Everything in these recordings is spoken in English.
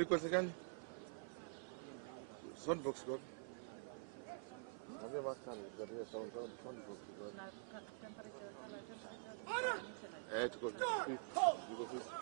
frequency gani? Soundbox kwa. Nambia master ndio soundbox kwa. Tuko. Tuko.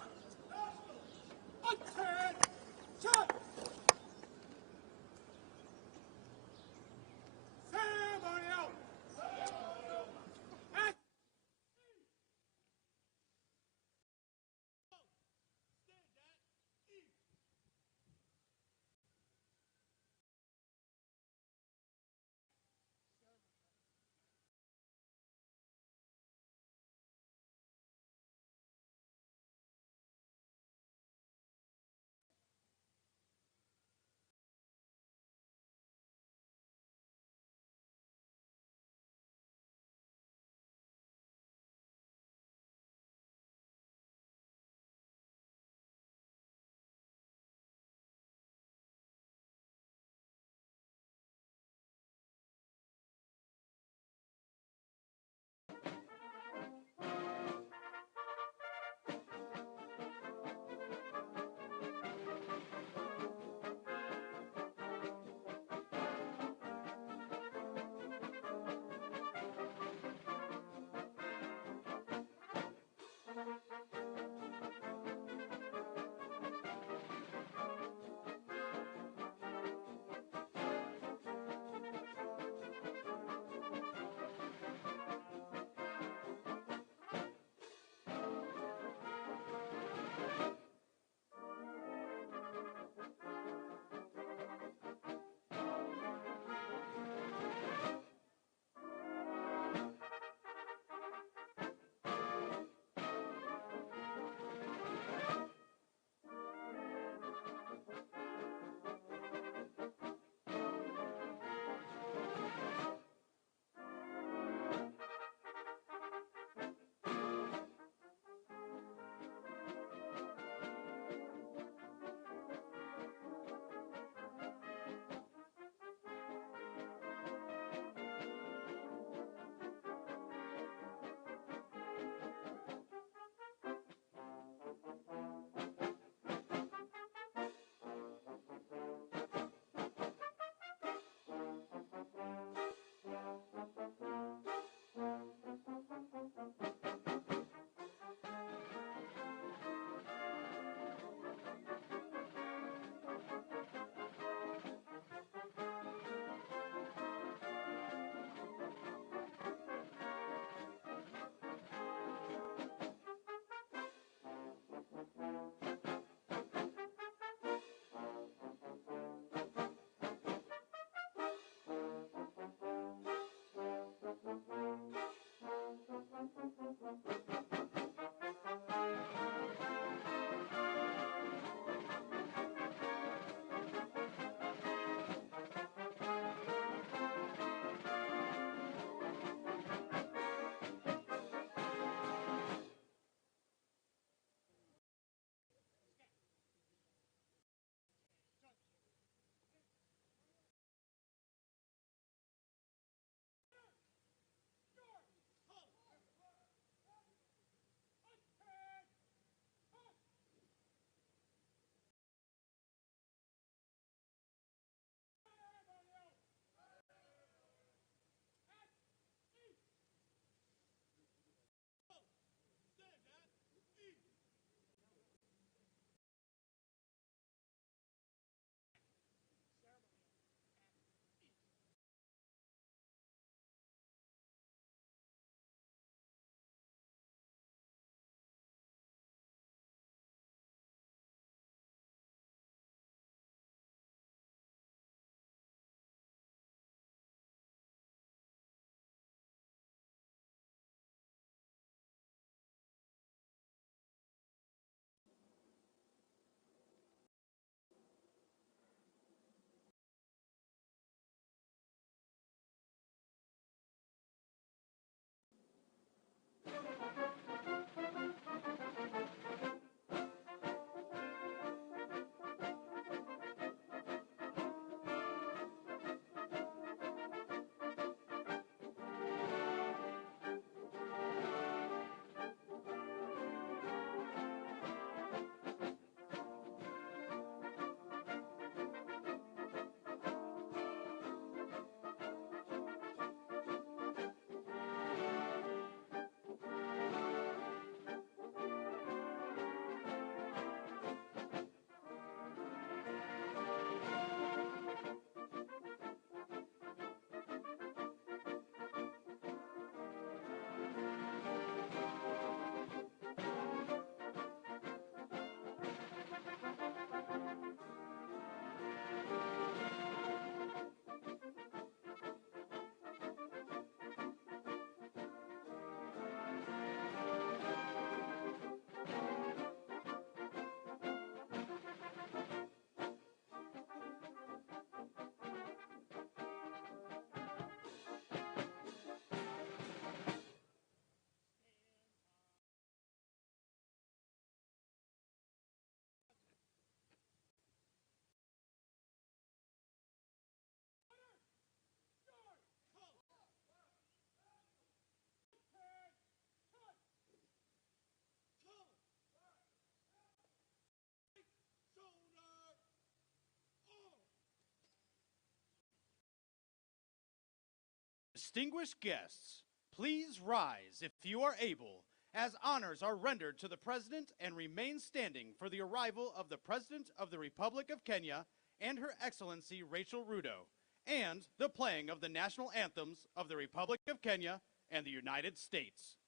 Distinguished guests, please rise if you are able, as honors are rendered to the President and remain standing for the arrival of the President of the Republic of Kenya and Her Excellency Rachel Ruto, and the playing of the national anthems of the Republic of Kenya and the United States.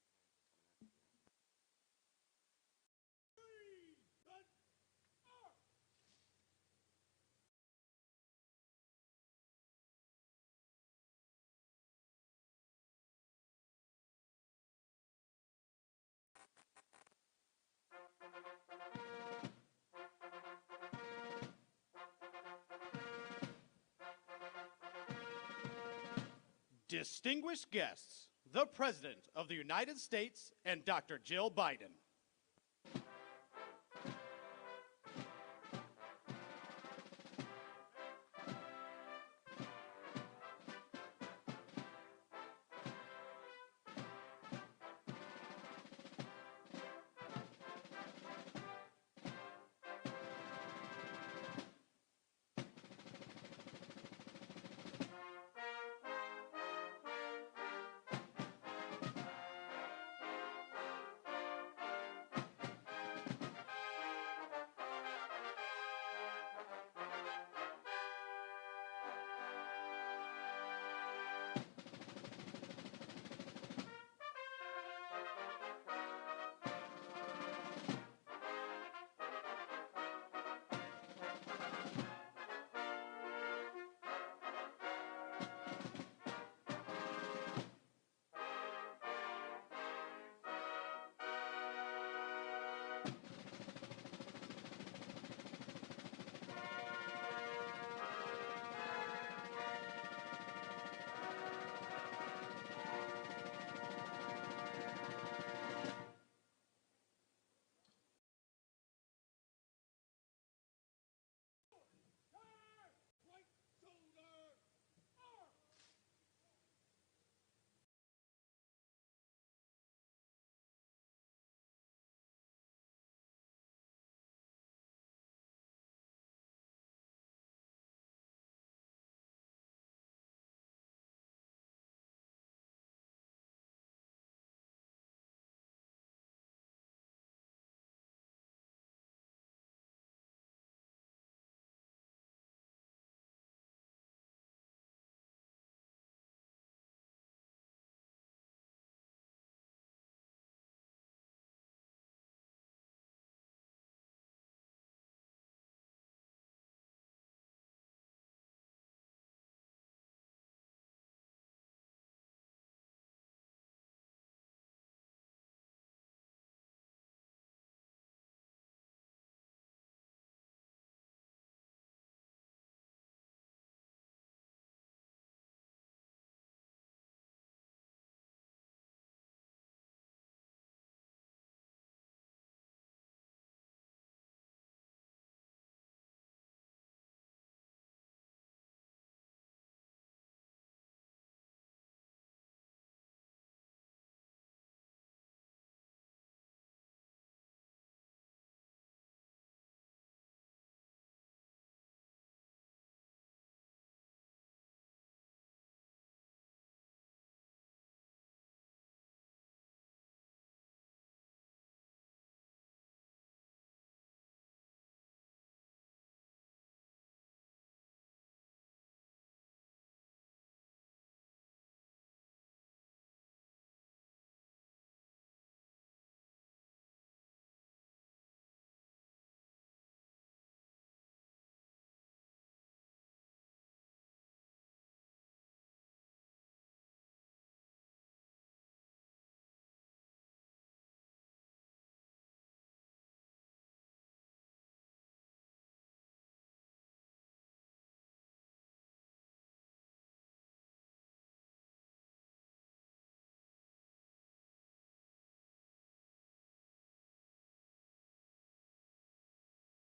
Distinguished guests, the President of the United States and Dr. Jill Biden.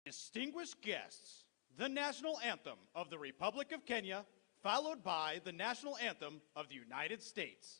Distinguished guests, the national anthem of the Republic of Kenya, followed by the national anthem of the United States.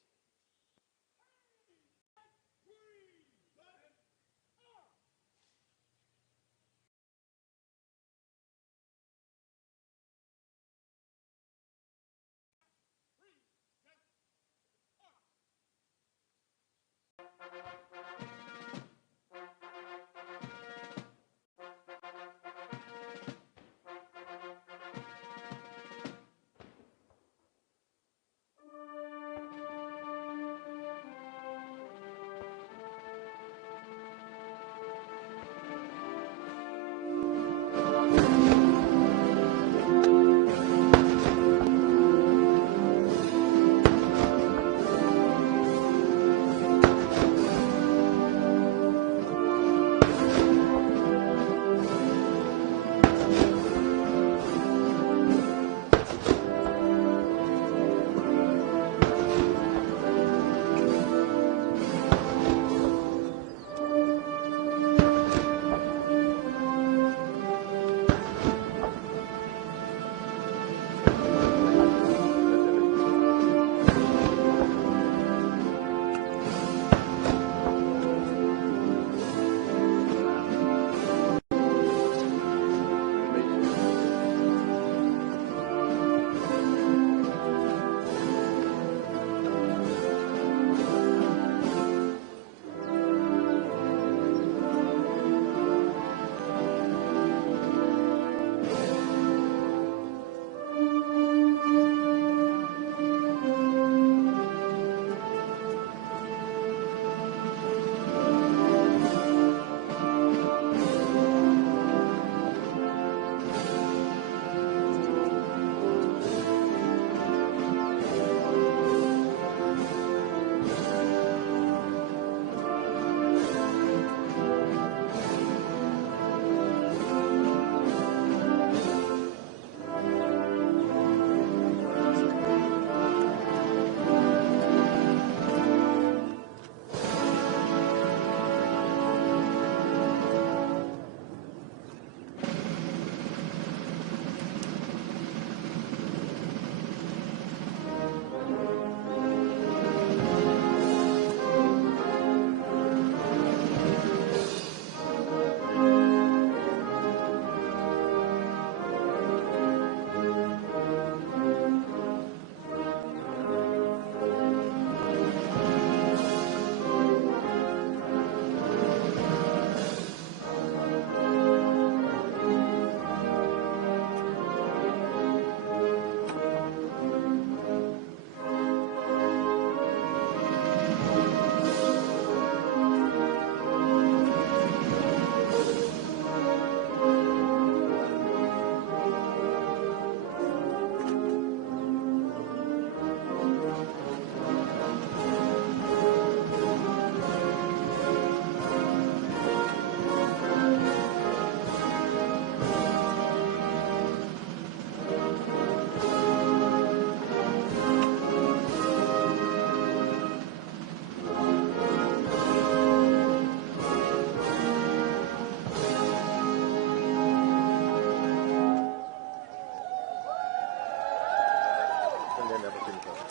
gani hapa chini sasa?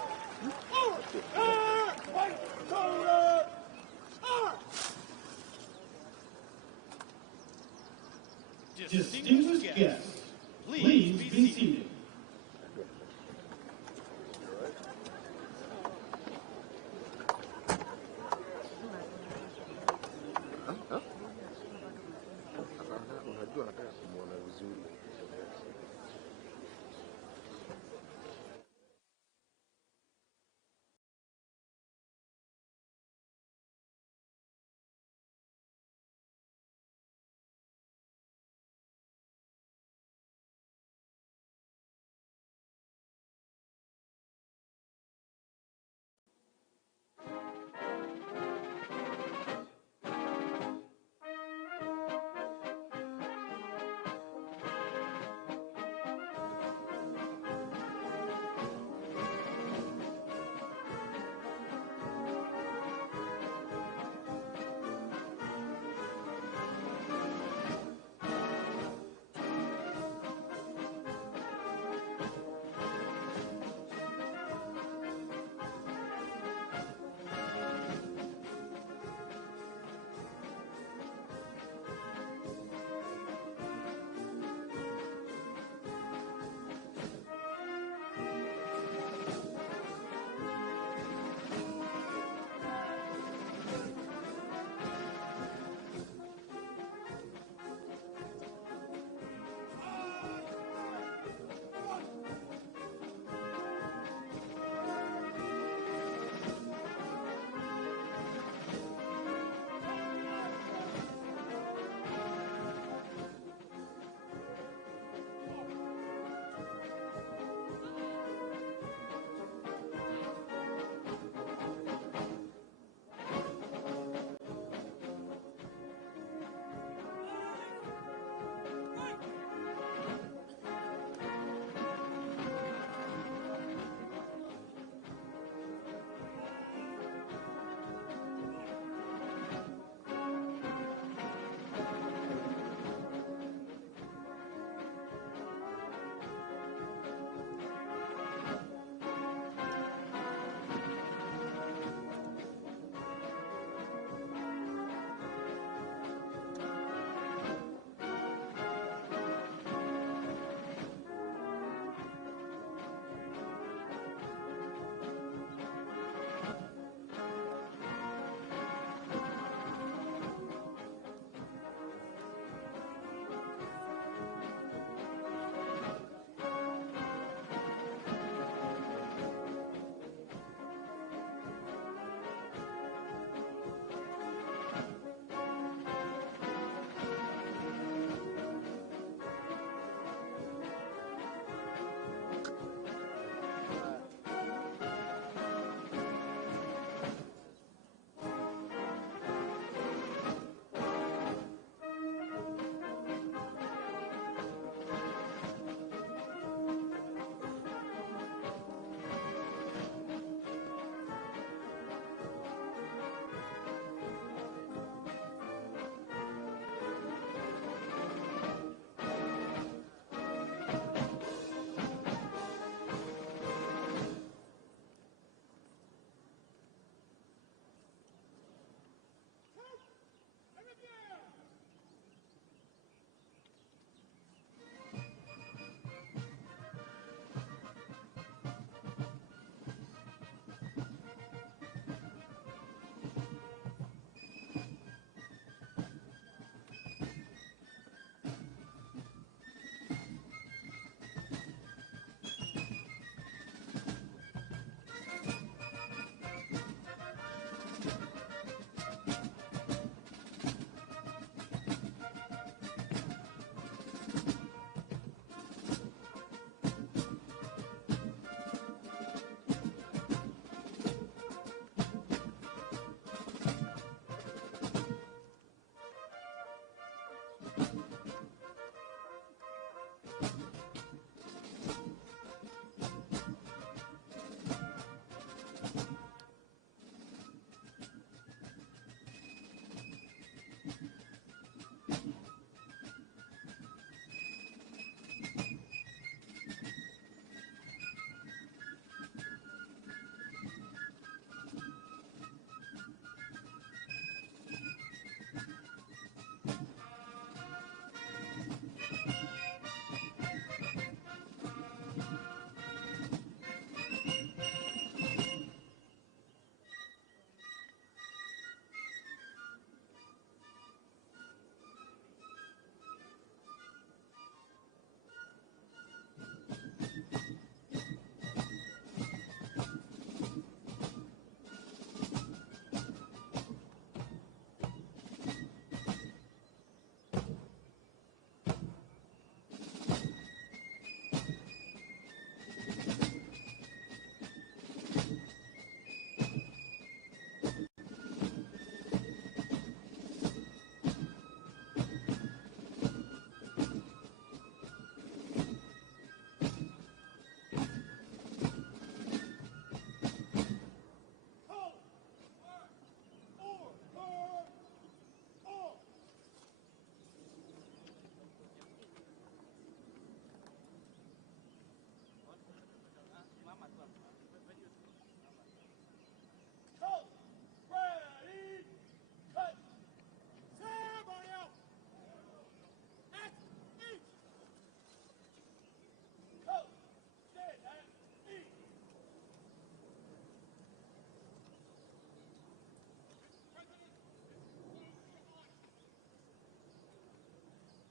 Distinguished guests, please be seated. Unajua nataka kumuona vizuri.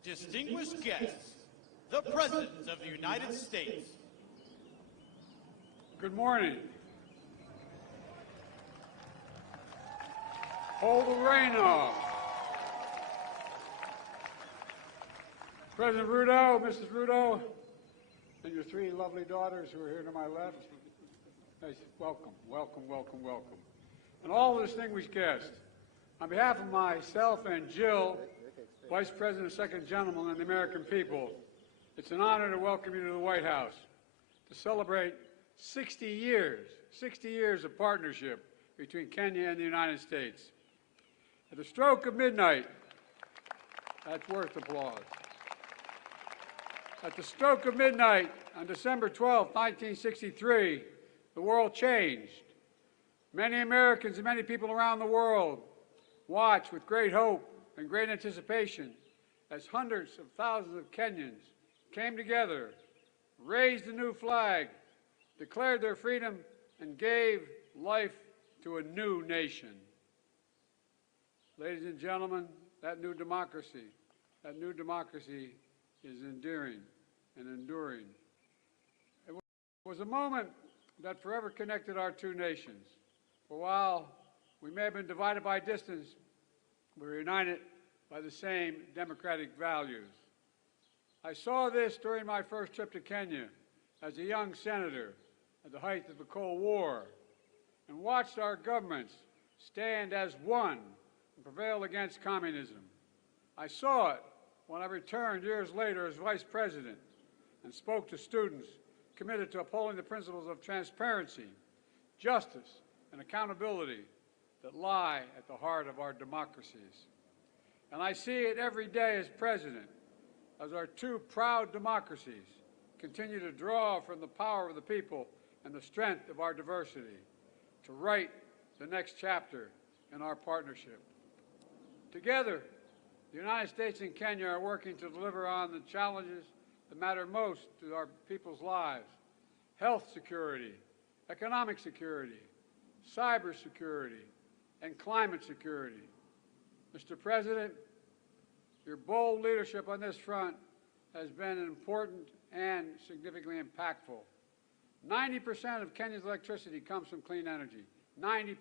distinguished guests, the President of the United States. Good morning. Hold the rain off. President Ruto, Mrs. Ruto, and your three lovely daughters who are here to my left. Nice. Welcome, welcome, welcome, welcome. And all distinguished guests, on behalf of myself and Jill, Vice President, Second Gentleman, and the American people, it's an honor to welcome you to the White House to celebrate 60 years of partnership between Kenya and the United States. At the stroke of midnight, that's worth applause. At the stroke of midnight on December 12, 1963, the world changed. Many Americans and many people around the world watched with great hope and great anticipation as hundreds of thousands of Kenyans came together, raised a new flag, declared their freedom, and gave life to a new nation. Ladies and gentlemen, that new democracy is endearing and enduring. It was a moment that forever connected our two nations. For while we may have been divided by distance, we were united by the same democratic values. I saw this during my first trip to Kenya as a young senator at the height of the Cold War, and watched our governments stand as one and prevail against communism. I saw it when I returned years later as Vice President and spoke to students committed to upholding the principles of transparency, justice, and accountability that lie at the heart of our democracies. And I see it every day as President, as our two proud democracies continue to draw from the power of the people and the strength of our diversity to write the next chapter in our partnership. Together, the United States and Kenya are working to deliver on the challenges that matter most to our people's lives: health security, economic security, cyber security, and climate security. Mr. President, your bold leadership on this front has been important and significantly impactful. 90% of Kenya's electricity comes from clean energy. 90%.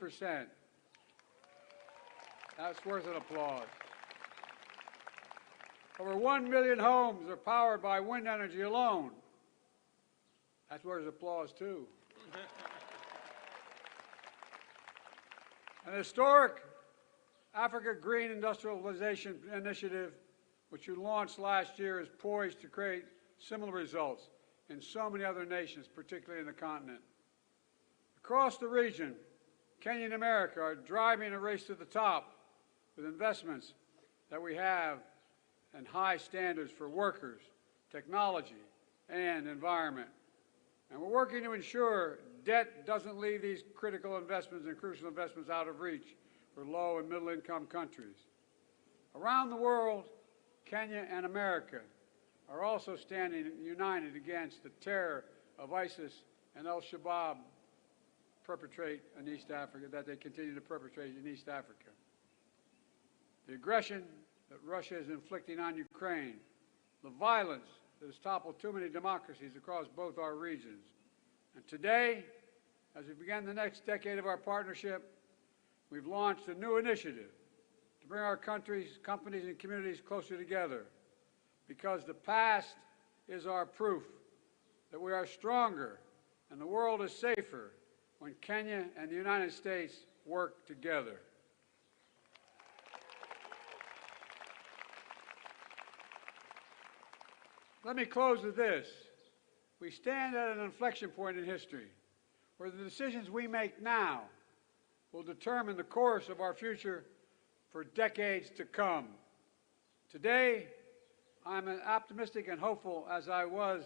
That's worth an applause. Over 1 million homes are powered by wind energy alone. That's worth applause, too. An historic Africa Green Industrialization Initiative, which you launched last year, is poised to create similar results in so many other nations, particularly in the continent. Across the region, Kenya and America are driving a race to the top with investments that we have and high standards for workers, technology, and environment. And we're working to ensure debt doesn't leave these critical investments and crucial investments out of reach for low and middle income countries. Around the world, Kenya and America are also standing united against the terror of ISIS and Al-Shabaab that they continue to perpetrate in East Africa. The aggression that Russia is inflicting on Ukraine, the violence that has toppled too many democracies across both our regions. And today, as we begin the next decade of our partnership, we've launched a new initiative to bring our countries, companies, and communities closer together, because the past is our proof that we are stronger and the world is safer when Kenya and the United States work together. Let me close with this. We stand at an inflection point in history where the decisions we make now will determine the course of our future for decades to come. Today, I'm as optimistic and hopeful as I was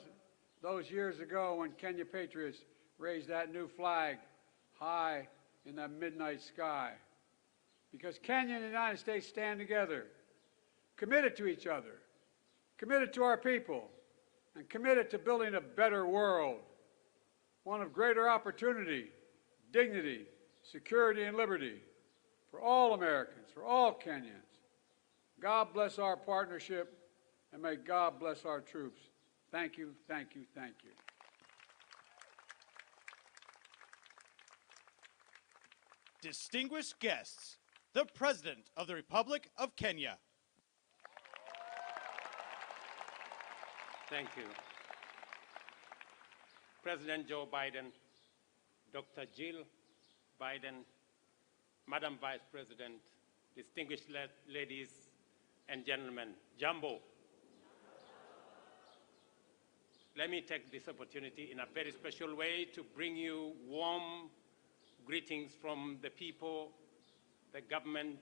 those years ago when Kenya patriots raised that new flag high in that midnight sky. Because Kenya and the United States stand together, committed to each other, committed to our people, and committed to building a better world, one of greater opportunity, dignity, security, and liberty for all Americans, for all Kenyans. God bless our partnership, and may God bless our troops. Thank you, thank you, thank you. Distinguished guests, the President of the Republic of Kenya. Thank you. President Joe Biden, Dr. Jill Biden, Madam Vice President, distinguished ladies and gentlemen, Jambo. Let me take this opportunity in a very special way to bring you warm greetings from the people, the government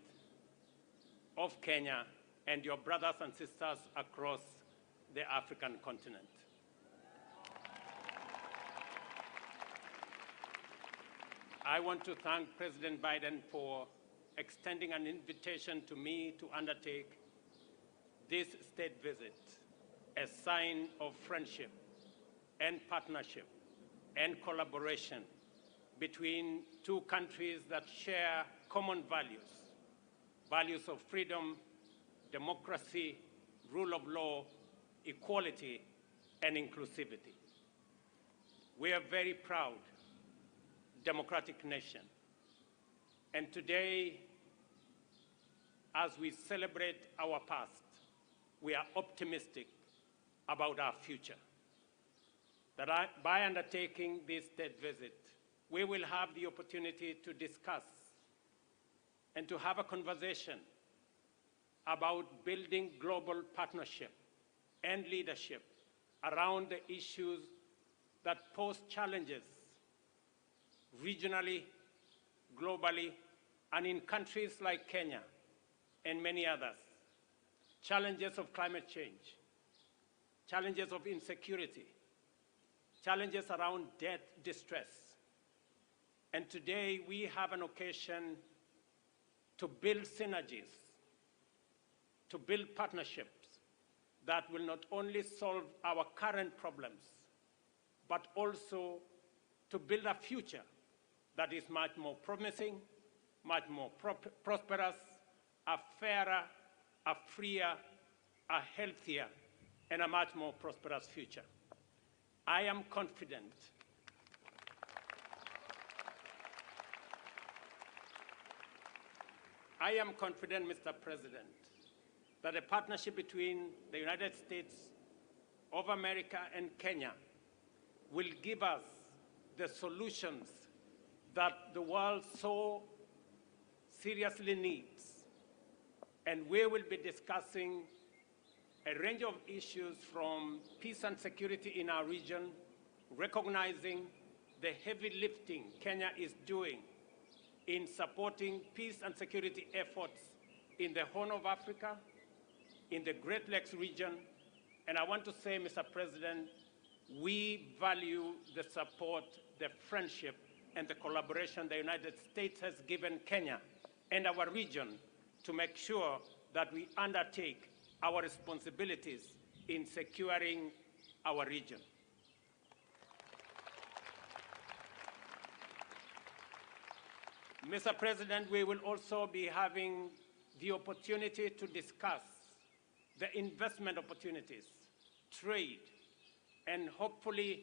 of Kenya, and your brothers and sisters across the African continent. I want to thank President Biden for extending an invitation to me to undertake this state visit, a sign of friendship and partnership and collaboration between two countries that share common values, values of freedom, democracy, rule of law, equality, and inclusivity. We are very proud democratic nation. And today, as we celebrate our past, we are optimistic about our future. That by undertaking this state visit, we will have the opportunity to discuss and to have a conversation about building global partnership and leadership around the issues that pose challenges regionally, globally, and in countries like Kenya and many others. Challenges of climate change, challenges of insecurity, challenges around debt distress. And today we have an occasion to build synergies, to build partnerships that will not only solve our current problems, but also to build a future that is much more promising, much more prosperous, a fairer, a freer, a healthier, and a much more prosperous future. I am confident Mr. President, that a partnership between the United States of America and Kenya will give us the solutions that the world so seriously needs. And we will be discussing a range of issues from peace and security in our region, recognizing the heavy lifting Kenya is doing in supporting peace and security efforts in the Horn of Africa, in the Great Lakes region. And I want to say, Mr. President, we value the support, the friendship, and the collaboration the United States has given Kenya and our region to make sure that we undertake our responsibilities in securing our region. Mr. President, we will also be having the opportunity to discuss the investment opportunities, trade, and hopefully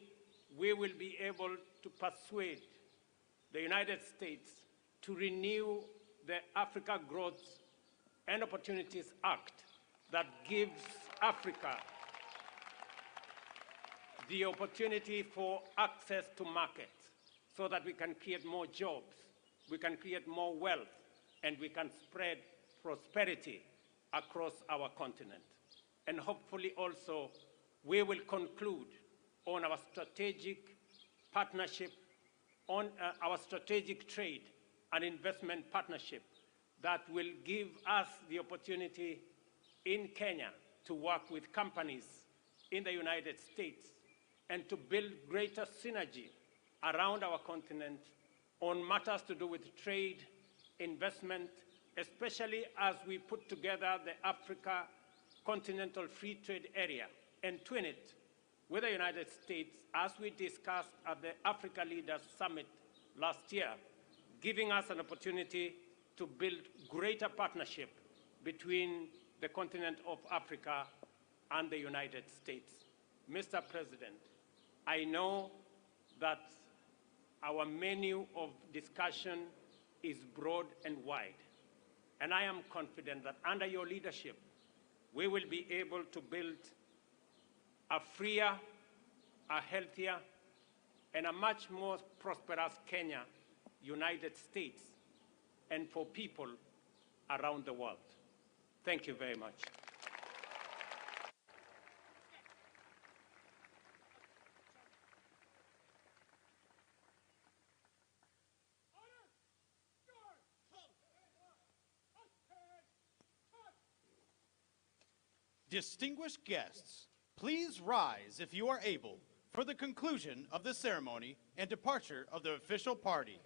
we will be able to persuade the United States to renew the Africa Growth and Opportunities Act that gives Africa the opportunity for access to markets so that we can create more jobs, we can create more wealth, and we can spread prosperity across our continent. And hopefully also we will conclude on our strategic partnership, on our strategic trade and investment partnership that will give us the opportunity in Kenya to work with companies in the United States and to build greater synergy around our continent on matters to do with trade, investment, especially as we put together the Africa Continental Free Trade Area and twin it with the United States, as we discussed at the Africa Leaders Summit last year, giving us an opportunity to build greater partnership between the continent of Africa and the United States. Mr. President, I know that our menu of discussion is broad and wide, and I am confident that under your leadership, we will be able to build a freer, a healthier, and a much more prosperous Kenya, United States, and for people around the world. Thank you very much. Distinguished guests, please rise if you are able for the conclusion of the ceremony and departure of the official party.